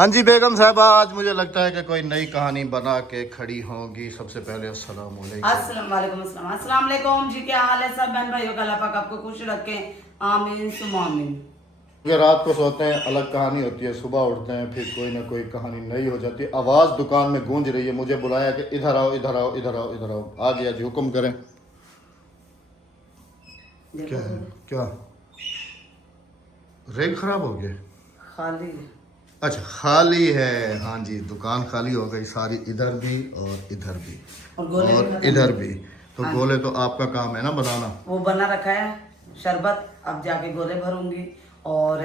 हाँ जी बेगम साहबा, आज मुझे लगता है कि कोई नई कहानी बना के खड़ी होंगी। सबसे पहले अस्सलाम वालेकुम। अस्सलाम वालेकुम। अस्सलाम वालेकुम जी, क्या हाल है सब बहन भाइयों का? अल्लाह पाक आपको खुश रखे, आमीन सुम आमीन। क्योंकि रात को सोते हैं अलग कहानी होती है, सुबह उठते हैं फिर कोई ना कोई कहानी नई हो जाती है। आवाज़ दुकान में गूंज रही है, मुझे बुलाया कि इधर आओ इधर आओ इधर आओ इधर आओ। आ गया जी, हुक्म करें। क्या है? क्या रेग खराब हो गया? खाली अच्छा खाली है। हाँ जी, दुकान खाली हो गई सारी, इधर भी और इधर भी और गोले भी और खत्म इधर हो गए। भी। तो हाँ गोले तो आपका काम है ना बनाना। वो बना रखा है शरबत, अब जाके गोले भरूंगी। और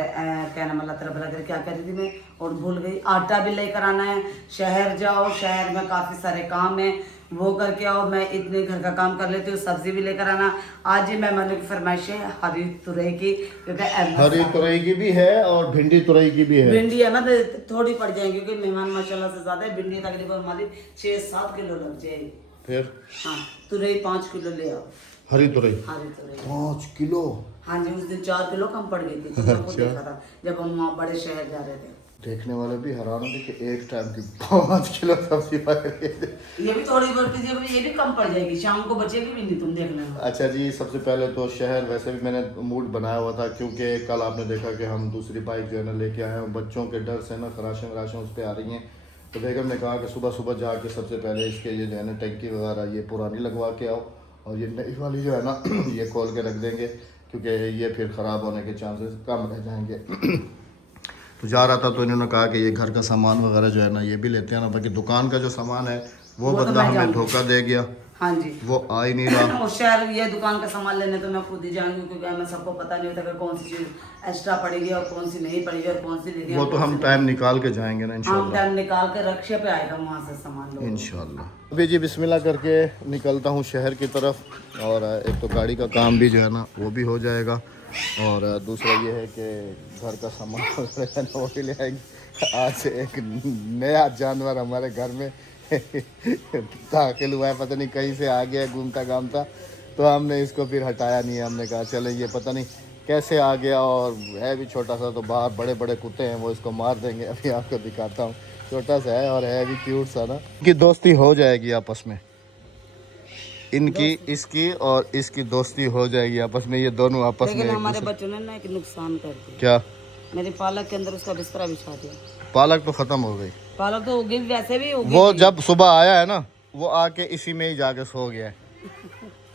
क्या नाम, अल्लाह ताला भला करे, क्या कर रही थी मैं और भूल गई। आटा भी लेकर आना है, शहर जाओ, शहर में काफ़ी सारे काम है, वो करके आओ। मैं इतने घर का काम कर लेती हूँ, सब्जी भी लेकर आना। आज ही मेहमानों की फरमाइश है हरी तुरई की, क्योंकि हरी तुरई की भी है और भिंडी तुरई की भी है। भिंडी है ना तो थोड़ी पड़ जाएगी, क्योंकि मेहमान माशाल्लाह से ज्यादा है। भिंडी तकरीबन हमारी 6-7 किलो लग जाएगी। फिर हाँ, तुरई 5 किलो ले आओ। हरी तुरई हरी तुरई 5 किलो। हाँ जी, उस दिन 4 किलो कम पड़ गई थी, तो मैं खुद अच्छा। देखा था जब हम वहाँ बड़े शहर जा रहे थे। देखने वाले भी हैरान होंगे कि एक टाइम की 5 किलो सब्जी पक रही है। ये भी थोड़ी बहुत ये भी कम पड़ जाएगी, शाम को बचेगी भी नहीं, तुम देख लेना। अच्छा जी, सबसे पहले तो शहर वैसे भी मैंने मूड बनाया हुआ था, क्योंकि कल आपने देखा कि हम दूसरी बाइक जो है ना लेके आए हैं। बच्चों के डर से ना खराशें वराशें उस पर आ रही हैं। तो बेगम ने कहा कि सुबह सुबह जाके सबसे पहले इसके ये जो है ना टंकी वगैरह ये पुरानी लगवा के आओ, और ये नई वाली जो है ना ये खोल के रख देंगे, क्योंकि ये फिर ख़राब होने के चांसेस कम रह जाएंगे। तो जा रहा था तो इन्होंने कहा कि ये घर का सामान वगैरह जो है ना ये भी लेते हैं ना, बाकी दुकान का जो सामान है वो तो बंदा मैं हमें जानती हूँ। धोखा दे गया, हाँ जी, वो आ ही नहीं रहा। और शहर ये दुकान का सामान लेने तो मैं खुद ही जाऊंगी, क्योंकि हमें सबको पता नहीं होता कि कौन सी चीज़ एक्स्ट्रा पड़ेगी और कौन सी नहीं पड़ेगी और कौन सी लेनी है वो और तो कौन हम सी टाइम निकाल के जाएंगे ना नहीं। हम इंशाल्लाह। टाइम निकाल के रक्षा पे आएगा वहाँ से सामान लोग। इंशाल्लाह अभी जी बिस्मिल्लाह करके निकलता हूँ शहर की तरफ। और एक तो गाड़ी का काम भी जो है ना वो भी हो जाएगा, और दूसरा ये है कि घर का सामान वगैरह है ना वो भी ले आएंगे। आज एक नया जानवर हमारे घर में दाखिल हुआ है, पता नहीं कहीं से आ गया घूमता घामता। तो हमने इसको फिर हटाया नहीं है, हमने कहा चले ये पता नहीं कैसे आ गया, और है भी छोटा सा। तो बाहर बड़े बड़े कुत्ते हैं वो इसको मार देंगे। अभी आपको दिखाता हूँ, छोटा सा है और है भी क्यूट सा ना। इनकी दोस्ती हो जाएगी आपस में, इनकी इसकी और इसकी दोस्ती हो जाएगी आपस में, ये दोनों आपस में। लेकिन एक हमारे दूसरे बच्चों ने ना एक नुकसान कर दिया। क्या? मेरे पालक के अंदर उसका बिस्तरा बिछा दिया। पालक तो खत्म हो गई। पालक तो उगी, वैसे भी उगी वो थी। जब सुबह आया है ना वो आके इसी में ही जाके सो गया है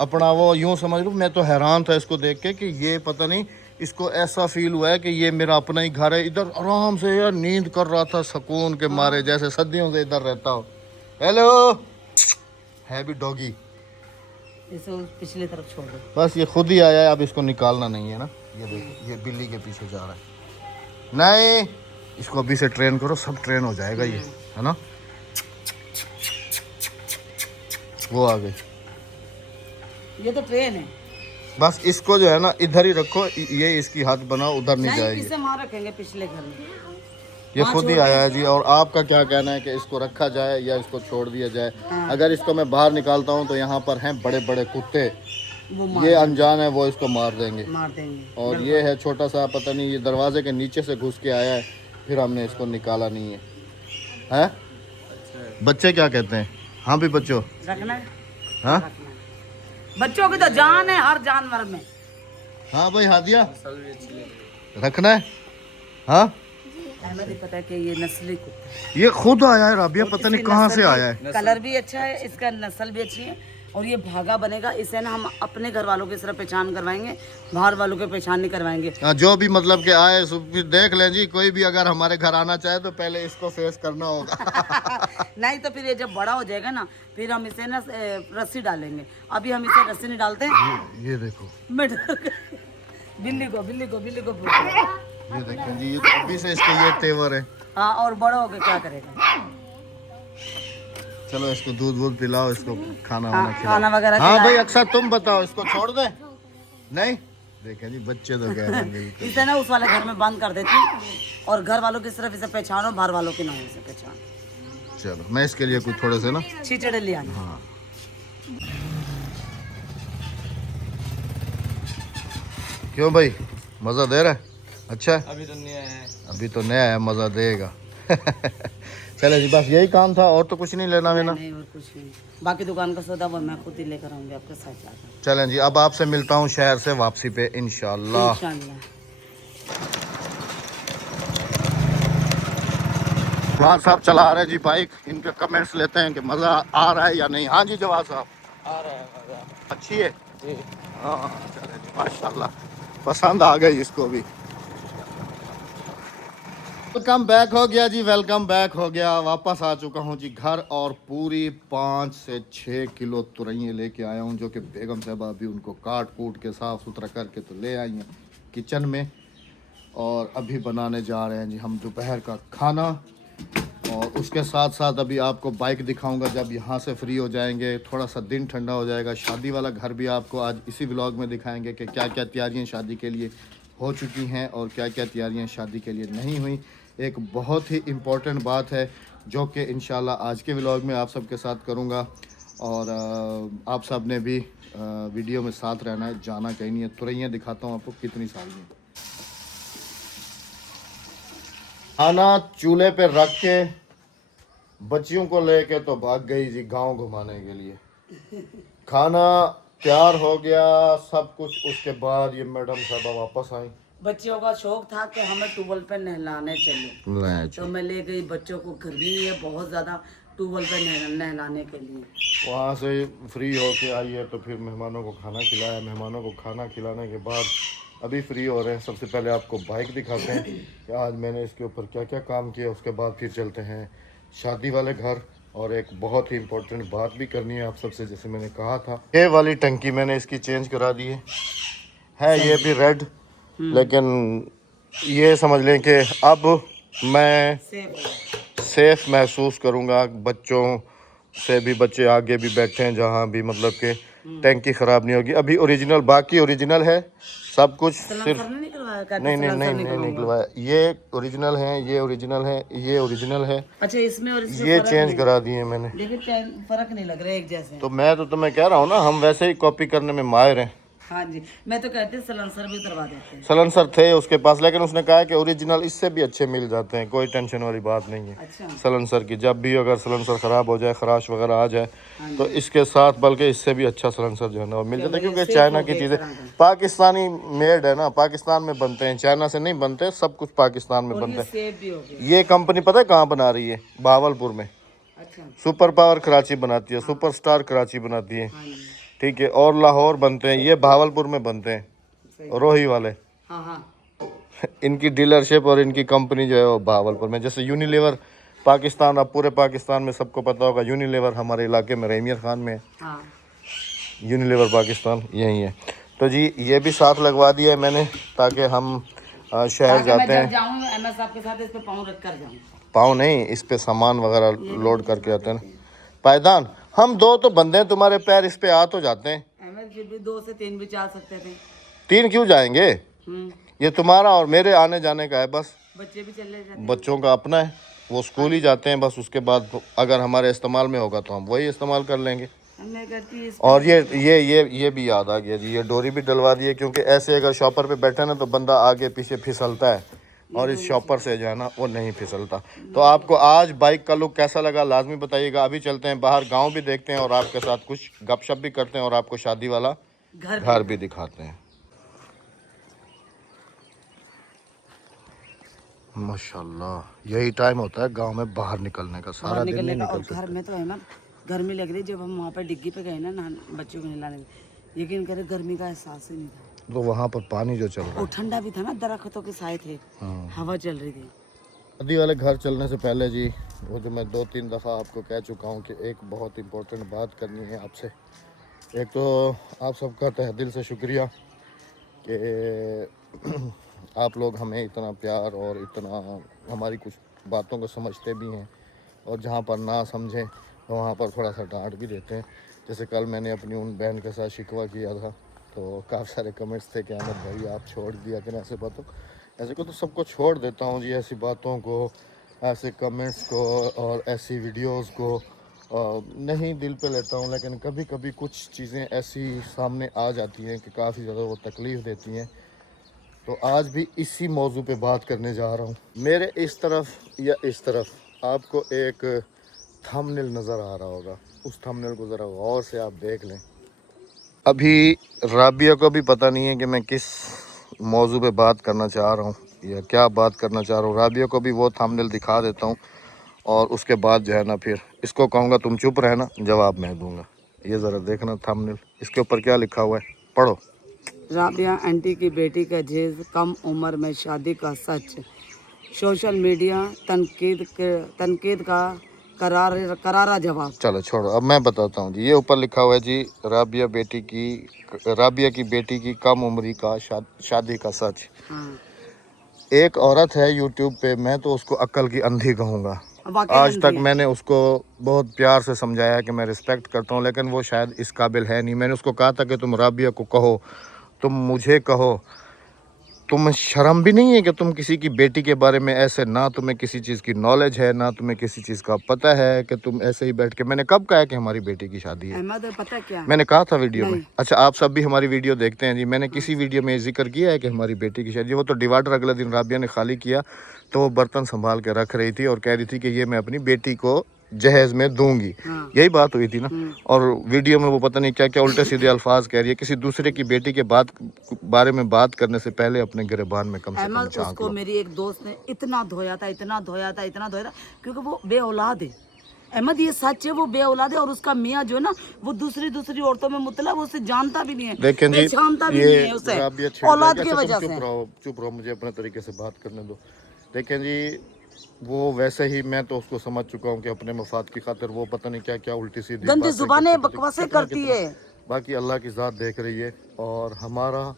अपना। वो यूं समझ लो, मैं तो हैरान था इसको देख के कि ये पता नहीं इसको ऐसा फील हुआ है कि ये मेरा अपना ही घर है। इधर आराम से यार नींद कर रहा था सुकून के मारे, जैसे सदियों से इधर रहता हो। हेलो है भी डॉगी। इसे उस पिछली तरफ छोड़ दो। बस ये खुद ही आया है, अब इसको निकालना नहीं है ना। ये देखो ये बिल्ली के पीछे जा रहा है। नहीं, इसको अभी से ट्रेन करो, सब ट्रेन हो जाएगा ये, है ना। वो आ गई। ये तो ट्रेन है। बस इसको जो है ना इधर ही रखो, ये इसकी हाथ बनाओ, उधर नहीं जाएगी। इसे वहाँ रखेंगे पिछले घर में। ये खुद ही आया है जी। और आपका क्या कहना है कि इसको रखा जाए या इसको छोड़ दिया जाए? अगर इसको मैं बाहर निकालता हूँ तो यहाँ पर हैं बड़े बड़े कुत्ते, ये अनजान है, वो इसको मार देंगे। और ये है छोटा सा, पता नहीं ये दरवाजे के नीचे से घुस के आया है, फिर हमने इसको निकाला नहीं है। हैं? बच्चे क्या कहते हैं? हाँ भी बच्चों रखना है। हाँ बच्चों की तो जान है हर जानवर में। हाँ भाई हादिया रखना है। हाँ अहमद पता है कि ये नस्ली कुत्ता है। ये खुद आया है राबिया, पता नहीं कहाँ से आया है। कलर भी अच्छा है इसका, नस्ल भी अच्छी है, और ये भागा बनेगा। इसे ना हम अपने घर वालों की सिर्फ पहचान करवाएंगे, बाहर वालों के पहचान नहीं करवाएंगे। हाँ, जो भी मतलब के आए देख लें जी। कोई भी अगर हमारे घर आना चाहे तो पहले इसको फेस करना होगा। नहीं तो फिर ये जब बड़ा हो जाएगा ना, फिर हम इसे ना रस्सी डालेंगे। अभी हम इसे रस्सी नहीं डालते। ये देखो मैं डर गई। बिल्ली को ये देखें जी, ये तो अभी से इसके ये तेवर है। हाँ, और बड़ा होकर क्या करेगा? चलो इसको दूध वूध पिलाओ, इसको खाना हाँ, वाना खिलाओ। खाना वगैरह हाँ भाई खिलाएं। अक्सर तुम बताओ, इसको छोड़ दे? नहीं देखें जी, बच्चे तो कह रहे हैं इसे ना उस वाले घर में बंद कर देती, और घर वालों की सिर्फ इसे पहचानो, बाहर वालों की नहीं इसे पहचान। चलो मैं इसके लिए कुछ थोड़े से ना छींचड़े ले आने। हाँ क्यों भाई, मज़ा दे रहा है? अच्छा है। अभी तो नया है। अभी तो नया है, मज़ा देगा। चले जी, बस यही काम था और तो कुछ नहीं लेना है ना। नहीं और कुछ नहीं, बाकी दुकान का सौदा वो मैं खुद ही लेकर आऊंगी आपके साथ जाकर। चलें जी, अब आपसे मिलता हूँ शहर से वापसी पे इंशाल्लाह। इंशाल्लाह। जवाहर साहब चला रहे जी बाइक, इनके कमेंट्स लेते हैं कि मज़ा आ रहा है या नहीं। हाँ जी जवाहर साहब, आ रहा है मजा अच्छी है। जी। हाँ चले जी, माशाल्लाह पसंद आ गई इसको भी। वेलकम बैक हो गया जी, वेलकम बैक हो गया। वापस आ चुका हूँ जी घर, और पूरी 5 से 6 किलो तुरैये लेके आया हूँ, जो कि बेगम साहबा अभी उनको काट कूट के साफ़ सुथरा करके तो ले आई हैं किचन में। और अभी बनाने जा रहे हैं जी हम दोपहर का खाना। और उसके साथ साथ अभी आपको बाइक दिखाऊंगा जब यहाँ से फ्री हो जाएंगे, थोड़ा सा दिन ठंडा हो जाएगा। शादी वाला घर भी आपको आज इसी व्लॉग में दिखाएंगे कि क्या क्या तैयारियाँ शादी के लिए हो चुकी हैं और क्या क्या तैयारियाँ शादी के लिए नहीं हुई। एक बहुत ही इम्पोर्टेंट बात है जो कि इंशाल्लाह आज के व्लॉग में आप सबके साथ करूँगा। और आप सब ने भी वीडियो में साथ रहना है, जाना कहीं नहीं है। तुरैयाँ दिखाता हूँ आपको कितनी सारी हैं। खाना चूल्हे पे रख के बच्चियों को लेके तो भाग गई जी गांव घुमाने के लिए। खाना तैयार हो गया सब कुछ, उसके बाद ये मैडम साहब वापस आई। बच्चों का शौक था कि हमें ट्यूबवेल पे नहलाने चलो, तो मैं ले गई बच्चों को। गर्मी है बहुत ज़्यादा, ट्यूबवेल पे नहलाने के लिए। वहाँ से फ्री होके आई है तो फिर मेहमानों को खाना खिलाया। मेहमानों को खाना खिलाने के बाद अभी फ्री हो रहे हैं। सबसे पहले आपको बाइक दिखाते हैं कि आज मैंने इसके ऊपर क्या क्या काम किया। उसके बाद फिर चलते हैं शादी वाले घर, और एक बहुत ही इम्पोर्टेंट बात भी करनी है आप सबसे। जैसे मैंने कहा था, ये वाली टंकी मैंने इसकी चेंज करा दी है ये भी रेड, लेकिन ये समझ लें कि अब मैं सेफ महसूस करूँगा। बच्चों से भी, बच्चे आगे भी बैठे हैं जहाँ भी, मतलब कि टैंकी ख़राब नहीं होगी। अभी ओरिजिनल, बाकी ओरिजिनल है सब कुछ, सिर्फ नहीं निकलवाया। ये ओरिजिनल है, ये ओरिजिनल है, ये ओरिजिनल है। अच्छा, इसमें और इसमें ये चेंज करा दिए मैंने, लेकिन फर्क नहीं लग रहा है एक जैसे। तो मैं तो तुम्हें कह रहा हूँ ना, हम वैसे ही कॉपी करने में माहिर हैं। हाँ जी, मैं तो कहती हूँ सलेंसर भी उतरवा देते हैं। सलेंसर थे उसके पास, लेकिन उसने कहा कि ओरिजिनल इससे भी अच्छे मिल जाते हैं, कोई टेंशन वाली बात नहीं है। अच्छा। सलेंसर की जब भी अगर सलेंसर ख़राब हो जाए, खराश वगैरह आ जाए, तो इसके साथ बल्कि इससे भी अच्छा सलेंसर जो है ना वो मिल जाता है। क्योंकि चाइना की चीज़ें पाकिस्तानी मेड है ना, पाकिस्तान में बनते हैं, चाइना से नहीं बनते। सब कुछ पाकिस्तान में बनता है। ये कंपनी पता है कहाँ बना रही है? भावलपुर में। अच्छा। सुपर पावर कराची बनाती है, सुपर स्टार कराची बनाती है, ठीक है, और लाहौर बनते हैं। ये भावलपुर में बनते हैं, रोही वाले। हाँ हाँ। इनकी डीलरशिप और इनकी कंपनी जो है वो भावलपुर में। जैसे यूनिलीवर पाकिस्तान, अब पूरे पाकिस्तान में सबको पता होगा, यूनिलीवर हमारे इलाके में रहीमियर खान में है। हाँ। यूनिलीवर पाकिस्तान यही है। तो जी ये भी साथ लगवा दिया है मैंने, ताकि हम शहर जाते हैं, MS आपके साथ इस पे पाँव रख कर जाऊँ। पाँव नहीं, इस पे सामान वगैरह लोड करके आते हैं ना, पायदान। हम दो तो बंदे हैं, तुम्हारे पैर इस पे आ तो जाते हैं। MS फिर भी 2 से 3 भी जा सकते थे। 3 क्यों जाएंगे? ये तुम्हारा और मेरे आने जाने का है बस। बच्चे भी चले जाते हैं। बच्चों का अपना है, वो स्कूल ही जाते हैं बस। उसके बाद अगर हमारे इस्तेमाल में होगा तो हम वही इस्तेमाल कर लेंगे। और ये भी याद आ गया जी, ये डोरी भी डलवा दी है, क्योंकि ऐसे अगर शॉपर पे बैठे ना तो बंदा आगे पीछे फिसलता है, और इस शॉपर से जो है ना वो नहीं फिसलता। तो आपको आज बाइक का लुक कैसा लगा लाजमी बताइएगा। अभी चलते हैं बाहर, गांव भी देखते हैं और आपके साथ कुछ गपशप भी करते हैं और आपको शादी वाला घर भी दिखाते हैं। माशाल्लाह यही टाइम होता है गांव में बाहर निकलने का, सारा दिन नहीं निकल सकते। घर में तो है ना गर्मी लग रही। जब हम वहाँ पर डिग्गी पे गए ना बच्चों को नहलाने, यकीन करे गर्मी का एहसास ही नहीं था। तो वहाँ पर पानी जो चल रहा है, और ठंडा भी था ना, दरख्तों के साए थे, हवा चल रही थी। शादी वाले घर चलने से पहले जी, वो जो मैं 2-3 दफ़ा आपको कह चुका हूँ कि एक बहुत इम्पोर्टेंट बात करनी है आपसे। एक तो आप सबका तहे दिल से शुक्रिया कि आप लोग हमें इतना प्यार और इतना हमारी कुछ बातों को समझते भी हैं, और जहाँ पर ना समझें तो वहाँ पर थोड़ा सा डांट भी देते हैं। जैसे कल मैंने अपनी उन बहन के साथ शिकवा किया था, तो काफ़ी सारे कमेंट्स थे कि अहमद भाई आप छोड़ दिया करें ऐसे बातों। ऐसे को तो सबको छोड़ देता हूँ जी, ऐसी बातों को, ऐसे कमेंट्स को और ऐसी वीडियोस को नहीं दिल पे लेता हूँ। लेकिन कभी कभी कुछ चीज़ें ऐसी सामने आ जाती हैं कि काफ़ी ज़्यादा वो तकलीफ़ देती हैं। तो आज भी इसी मौजू पे बात करने जा रहा हूँ। मेरे इस तरफ या इस तरफ आपको एक थंबनेल नज़र आ रहा होगा, उस थंबनेल को ज़रा गौर से आप देख लें। अभी राबिया को भी पता नहीं है कि मैं किस मौजू पे बात करना चाह रहा हूँ या क्या बात करना चाह रहा हूँ। राबिया को भी वो थंबनेल दिखा देता हूँ और उसके बाद जो है ना फिर इसको कहूँगा तुम चुप रहना, जवाब मैं दूँगा। ये ज़रा देखना थंबनेल, इसके ऊपर क्या लिखा हुआ है, पढ़ो। राबिया आंटी की बेटी का जेज, कम उम्र में शादी का सच, सोशल मीडिया तनकीद का करारा जवाब। चलो छोड़ो, अब मैं बताता हूँ जी। ये ऊपर लिखा हुआ है जी, राबिया की बेटी की कम उम्री का शादी का सच। हाँ। एक औरत है यूट्यूब पे, मैं तो उसको अक्ल की अंधी कहूँगा। वाकई आज अंधी तक है। मैंने उसको बहुत प्यार से समझाया कि मैं रिस्पेक्ट करता हूँ, लेकिन वो शायद इस काबिल है नहीं। मैंने उसको कहा था कि तुम राबिया को कहो, तुम मुझे कहो, तुम्हें शर्म भी नहीं है कि तुम किसी की बेटी के बारे में ऐसे, ना तुम्हें किसी चीज़ की नॉलेज है, ना तुम्हें किसी चीज़ का पता है, कि तुम ऐसे ही बैठ के। मैंने कब कहा कि हमारी बेटी की शादी है? अहमद पता क्या, मैंने कहा था वीडियो में। नहीं। अच्छा, आप सब भी हमारी वीडियो देखते हैं जी। मैंने किसी वीडियो में जिक्र किया है कि हमारी बेटी की शादी? वो तो डिवाइडर अगले दिन राबिया ने खाली किया तो वो बर्तन संभाल के रख रही थी और कह रही थी कि ये मैं अपनी बेटी को जहेज में दूंगी। हाँ। यही बात हुई थी ना। और वीडियो में वो पता नहीं क्या क्या उल्टे सीधे अल्फाज कह रही है। किसी दूसरे की बेटी के बारे में बात करने से पहले अपने गिरबान में कम से कम अहमद, झांक उसको लो। मेरी एक दोस्त ने इतना धोया था, क्योंकि वो बे औलाद है। अहमद ये सच है, वो बे औलाद है और उसका मियाँ जो है ना, वो दूसरी औरतों में मुतला, वो उसे जानता भी नहीं है, देखें जी, पहचानता भी ये नहीं है उसे, राबिया छिड़ औलाद जाएगी। की अच्छा, वजह तुम से। चुप रहो, मुझे अपने तरीके से बात करने दो। देखें जी, वो वैसे ही, मैं तो उसको समझ चुका हूँ कि अपने मफाद की खातिर वो पता नहीं क्या क्या उल्टी सीधी गंदी बातें जुबानें करती बकवासें कितना करती कितना। है। बाकी अल्लाह की ज़ात देख रही है। और हमारा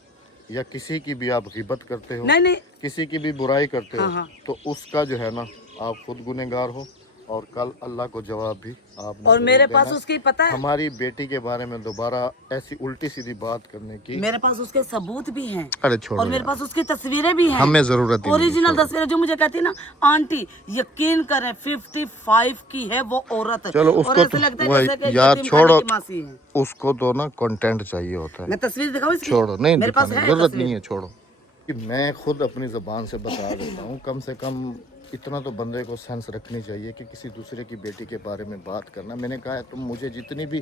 या किसी की भी आप गिबत करते हो, नहीं नहीं। किसी की भी बुराई करते हो, हाँ हाँ। तो उसका जो है ना, आप खुद गुनहगार हो और कल अल्लाह को जवाब भी आपने और जरूर मेरे देना पास है। उसकी पता है, हमारी बेटी के बारे में दोबारा ऐसी उल्टी सीधी बात करने की, मेरे पास उसके सबूत भी हैं। अरे और छोड़ो मेरे यार, पास उसकी तस्वीरें भी हैं, हमें जरूरत ही नहीं है, ओरिजिनल छोड़ो। तस्वीरें, जो मुझे कहती है ना आंटी यकीन करें 55 की है वो औरत, चलो और उसको ऐसे तो लगता है वही जैसे कि यार यतीम खाने छोड़ो, की मासी है। उसको तो ना कंटेंट चाहिए होता है। मैं तस्वीर दिखाऊं इसकी? छोड़ो, नहीं मेरे पास दिखाने की है जरूरत नहीं तस्वीर। है, छोड़ो। कि मैं खुद अपनी ज़बान से बता देता हूँ, कम से कम इतना तो बंदे को सेंस रखनी चाहिए कि किसी दूसरे की बेटी के बारे में बात करना। मैंने कहा है, तुम मुझे जितनी भी,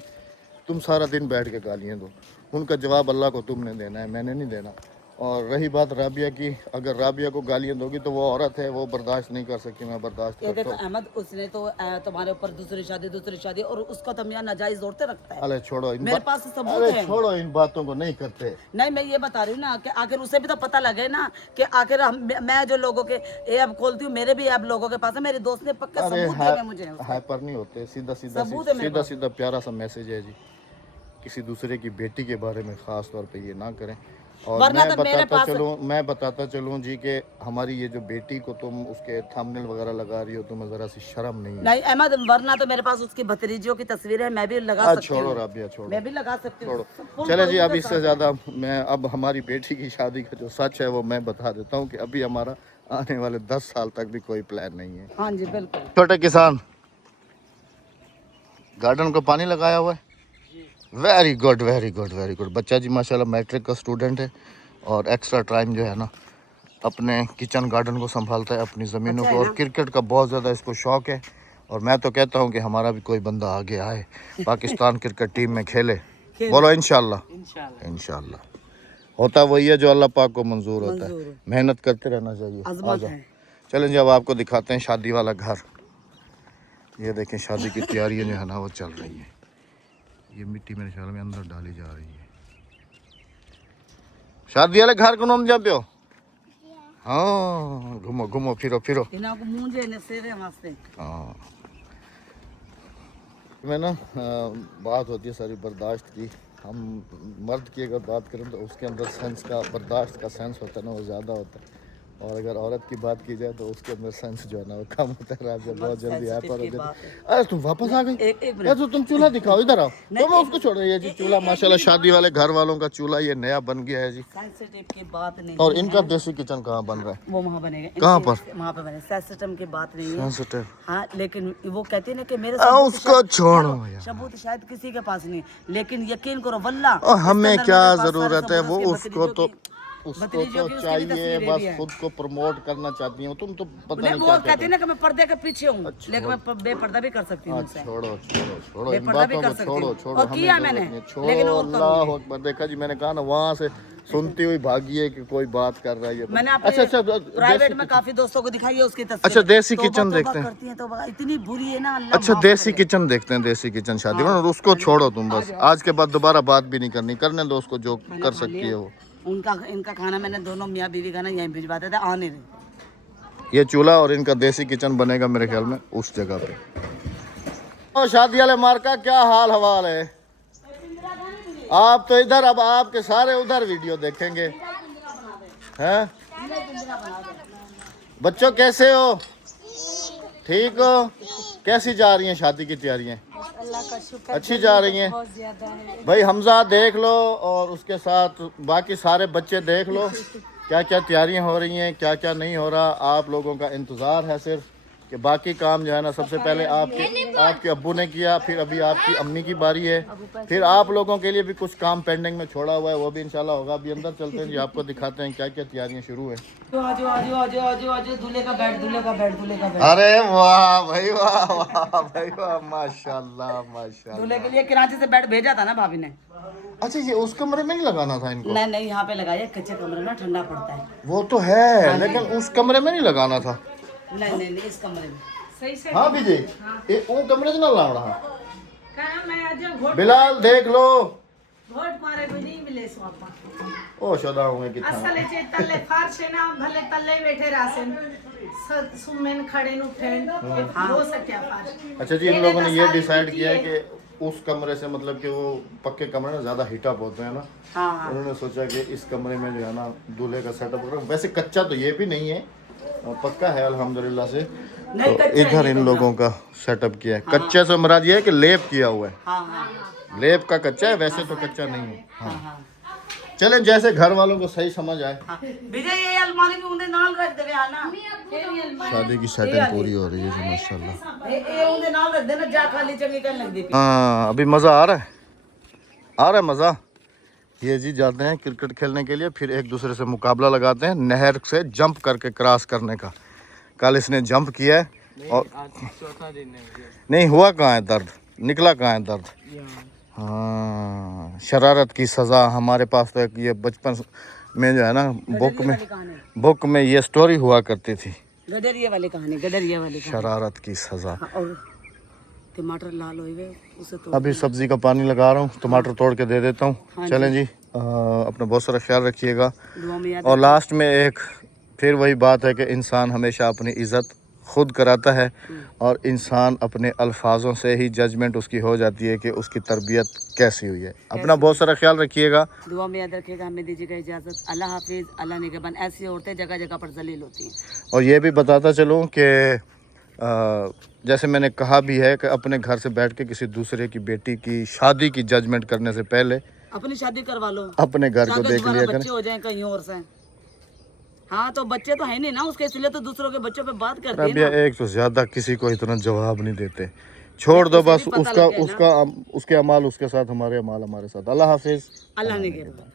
तुम सारा दिन बैठ के गालियाँ दो, उनका जवाब अल्लाह को तुमने देना है, मैंने नहीं देना। और रही बात राबिया की, अगर राबिया को गालियाँ दोगी तो वो औरत है, वो बर्दाश्त नहीं कर सकती, मैं बर्दाश्त ये करता देखो हूँ। अहमद, उसने तो तुम्हारे ऊपर दूसरी शादी, और उसका तो मियां नाजायज दौड़ते रखता है। अरे छोड़ो इन मेरे पास सबूत अरे है। छोड़ो, इन बातों को नहीं करते। नहीं, मैं ये बता रही हूँ ना कि आखिर उसे भी तो पता लगे ना कि आखिर मैं जो लोगों के ऐप खोलती हूँ, मेरे भी ऐप लोगों के पास है। मेरे दोस्त ने पक्के अरे सबूत दिए हुए मुझे उसके। हाइपर नहीं होते, सीधा सीधा सबूत है मेरे पास। सीधा प्यारा सा मैसेज है जी। किसी दूसरे की बेटी के बारे में ख़ास तौर पे ये ना करें। और वरना तो मेरे पास मैं बताता चलूँ जी कि हमारी ये जो बेटी को तुम उसके थंबनेल वगैरह लगा रही हो, तुम्हें ज़रा सी शर्म नहीं है? नहीं अहमद, वरना तो मेरे पास उसकी भतीजियों की तस्वीर है, मैं भी लगा सकती छोड़ो हूँ। राबिया, छोड़ो, मैं भी लगा सकती हूँ। छोड़ो। चले जी, अब इससे ज़्यादा मैं, अब हमारी बेटी की शादी का जो सच है वो मैं बता देता हूँ कि अभी हमारा आने वाले 10 साल तक भी कोई प्लान नहीं है। हाँ जी बिल्कुल। छोटे किसान गार्डन को पानी लगाया हुआ है। Very good, very good, very good. बच्चा जी माशाल्लाह मैट्रिक का स्टूडेंट है और एक्स्ट्रा टाइम जो है ना अपने किचन गार्डन को संभालता है, अपनी ज़मीनों को। और क्रिकेट का बहुत ज़्यादा इसको शौक़ है। और मैं तो कहता हूँ कि हमारा भी कोई बंदा आगे आए, पाकिस्तान क्रिकेट टीम में खेले। बोलो इंशाल्लाह। इंशाल्लाह होता वही है जो अल्लाह पाक को मंजूर होता है। मेहनत करते रहना चाहिए। चलें जी, अब आपको दिखाते हैं शादी वाला घर। ये देखें, शादी की तैयारियां जो है ना वो चल रही है। ये मिट्टी मेरे ख्याल में अंदर डाली जा रही है। शादी वाले घर को नाम जा पे हो? हाँ, घूमो घूमो फिरो फिरो। हाँ, में ना बात होती है सारी बर्दाश्त की। हम मर्द की अगर बात करें तो उसके अंदर सेंस का, बर्दाश्त का सेंस होता है ना वो ज़्यादा होता है। और अगर औरत की बात की जाए तो उसके अंदर सेंस जो है ना वो कम होता है। रात बहुत जल्दी यहाँ पर हो जाती। अरे तुम वापस आ गई? तो तुम चूल्हा दिखाओ, इधर आओ। तो मैं उसको छोड़ रही है जी। चूल्हा माशाल्लाह शादी वाले घर वालों का चूल्हा ये नया बन गया है जी। सेंसिटिव की बात नहीं। और इनका देसी किचन कहाँ बन रहा है? वो वहाँ बनेगा। कहाँ पर? वहाँ पे बनेगा। सेंसिटिव की बात नहीं है। सेंसिटिव, हाँ, लेकिन वो कहती है ना कि मेरे उसको छोड़ो यार। सबूत शायद किसी के पास नहीं, लेकिन यकीन करो वल्लाह हमें क्या जरूरत है, वो उसको तो उसको भतीजों तो की उसकी भी चाहिए तस्वीरें बस भी है। खुद को प्रमोट करना चाहती हो तुम तो पता नहीं नहीं वो क्या क्या कहती है ना कि मैं पर्दे के पीछे हूँ, अच्छा, लेकिन मैं बेपर्दा भी कर सकती हूँ हाँ, उनसे, छोड़ो छोड़ो छोड़ो इन बेपर्दा भी बातों कर को सकती छोड़ो हूँ छोड़ो और हमें किया जरूरत मैंने, नहीं है लेकिन छोड़ो और अल्लाह करूँगी। अकबर देखा जी मैंने कहा ना वहां से सुनती हुई भागी है कि कोई बात कर रहा है ये मैंने अच्छा अपने अच्छा प्राइवेट देसी में किचन काफी दोस्तों को दिखाई है उसकी अच्छा तस्वीर। देसी तौबा किचन तौबा देखते हैं करती है, तौबा इतनी बुरी है ना, अल्लाह अच्छा माफ देसी करे। किचन देखते हैं देसी किचन शादी हाँ, में उसको आ जाओ, छोड़ो तुम आ बस जाओ। आज के बाद दोबारा बात भी नहीं करनी करने दो उसको जो खाना कर खा सकती लिया है वो उनका, इनका खाना मैंने दोनों मियाँ बीवी का ना यहीं भिजवाते थे, आने रहे। ये चूल्हा और इनका देसी किचन बनेगा मेरे ख्याल में उस जगह पे। और शादी वाले मार्का क्या हाल हवाल है आप तो इधर अब आपके सारे उधर वीडियो देखेंगे हैं बच्चों कैसे हो ठीक हो कैसी जा रही हैं शादी की तैयारियां अल्लाह का शुक्र अच्छी जा रही हैं बहुत ज्यादा है। भाई हमजा देख लो और उसके साथ बाकी सारे बच्चे देख लो क्या क्या तैयारियां हो रही हैं क्या क्या नहीं हो रहा आप लोगों का इंतज़ार है सिर्फ कि बाकी काम जो है ना सबसे पहले आपके अब्बू ने किया फिर अभी आपकी अम्मी की बारी है फिर आप लोगों के लिए भी कुछ काम पेंडिंग में छोड़ा हुआ है वो भी इंशाल्लाह होगा अभी अंदर चलते हैं जी आपको दिखाते हैं क्या क्या तैयारियां शुरू है आजो आजो आजो आजो आजो दूल्हे का बेड, दूल्हे का बेड, दूल्हे का बेड। अरे वाह भाई वाह वाह भाई वाह माशाल्लाह माशाल्लाह दूल्हे के लिए कराची से बेड भेजा था ना भाभी ने। अच्छा ये उस कमरे में नहीं लगाना था इनको नहीं नहीं, यहाँ पे लगाया, कच्चे कमरे में ठंडा पड़ता है। वो तो है लेकिन उस कमरे में नहीं लगाना था नहीं नहीं नहीं, इस कमरे में। सही से हाँ भी जी ये वो कमरे च ना लाना रहा कहा मैं आज घोट बिलाल देख लो घोट मारे भी नहीं मिले स्वापा ओ शदा हुए कितना असले चे तल्ले फारशे ना भले तल्ले बैठे रासन सुमेन खड़े नु फ्रेंड हो सत्या फारश। अच्छा जी इन लोगों ने ये डिसाइड किया है कि उस कमरे से मतलब कि वो पक्के कमरे में ज्यादा हीट अप होते हैं ना हाँ उन्होंने सोचा कि इस कमरे में जो है ना दूल्हे का सेटअप करो वैसे कच्चा तो ये भी नहीं है पक्का है अल्हम्दुलिल्लाह से नहीं, तो कच्चा है इधर ये इन कमरा। लोगों का सेटअप किया है कच्चे से मराद ये है कि लेप किया हुआ है हाँ हाँ लेप का कच्चा है वैसे तो कच्चा नहीं है हाँ हाँ चले जैसे घर वालों को सही समझ आए हाँ। विजय ये अलमारी में उन्हें नाल रख देवे है ना, शादी की सेटिंग पूरी हो रही है जी माशाल्लाह ये उन्हें नाल रख देना, जा खाली चंगी कर लग दी। हाँ अभी मज़ा आ रहा है मज़ा ये जी जाते हैं क्रिकेट खेलने के लिए फिर एक दूसरे से मुकाबला लगाते हैं नहर से जंप करके क्रॉस करने का कल इसने जंप किया है और चौथा दिन है नहीं हुआ कहाँ है दर्द निकला कहाँ है दर्द हाँ शरारत की सज़ा हमारे पास तो एक ये बचपन में जो है ना बुक में ये स्टोरी हुआ करती थी गडरिया वाली कहानी, गडरिया वाली कहानी। शरारत की सज़ा और टमाटर लाल हो गए उसे तो अभी सब्जी का पानी लगा रहा हूँ टमाटर तोड़ के दे देता हूँ हाँ चलें जी अपना बहुत सारा ख्याल रखिएगा दुआ में याद और लास्ट में एक फिर वही बात है कि इंसान हमेशा अपनी इज़्ज़त खुद कराता है और इंसान अपने अल्फाजों से ही जजमेंट उसकी हो जाती है कि उसकी तरबियत कैसी हुई है अपना बहुत सारा ख्याल रखिएगा दुआ में याद रखिएगा। हमें दीजिएगा इजाज़त। अल्लाह हाफिज़, अल्लाह निगहबान। ऐसी औरतें जगह जगह पर जलील होती हैं। और ये भी बताता चलूँ कि जैसे मैंने कहा भी है कि अपने घर से बैठ के किसी दूसरे की बेटी की शादी की जजमेंट करने से पहले अपनी शादी करवा लो, अपने घर को ताकि देख दोबारा लिया बच्चे हो जाएं कहीं और से। हाँ तो बच्चे तो है नहीं ना उसके, इसलिए तो दूसरों के बच्चों पे बात करते हैं अब ये ना। एक तो ज्यादा किसी को इतना जवाब नहीं देते छोड़ दो बस उसे भी पता लग गया ना। उसके अमाल उसके साथ हमारे अमाल हमारे साथ अल्लाह हाफिज अल्लाह निगहबान।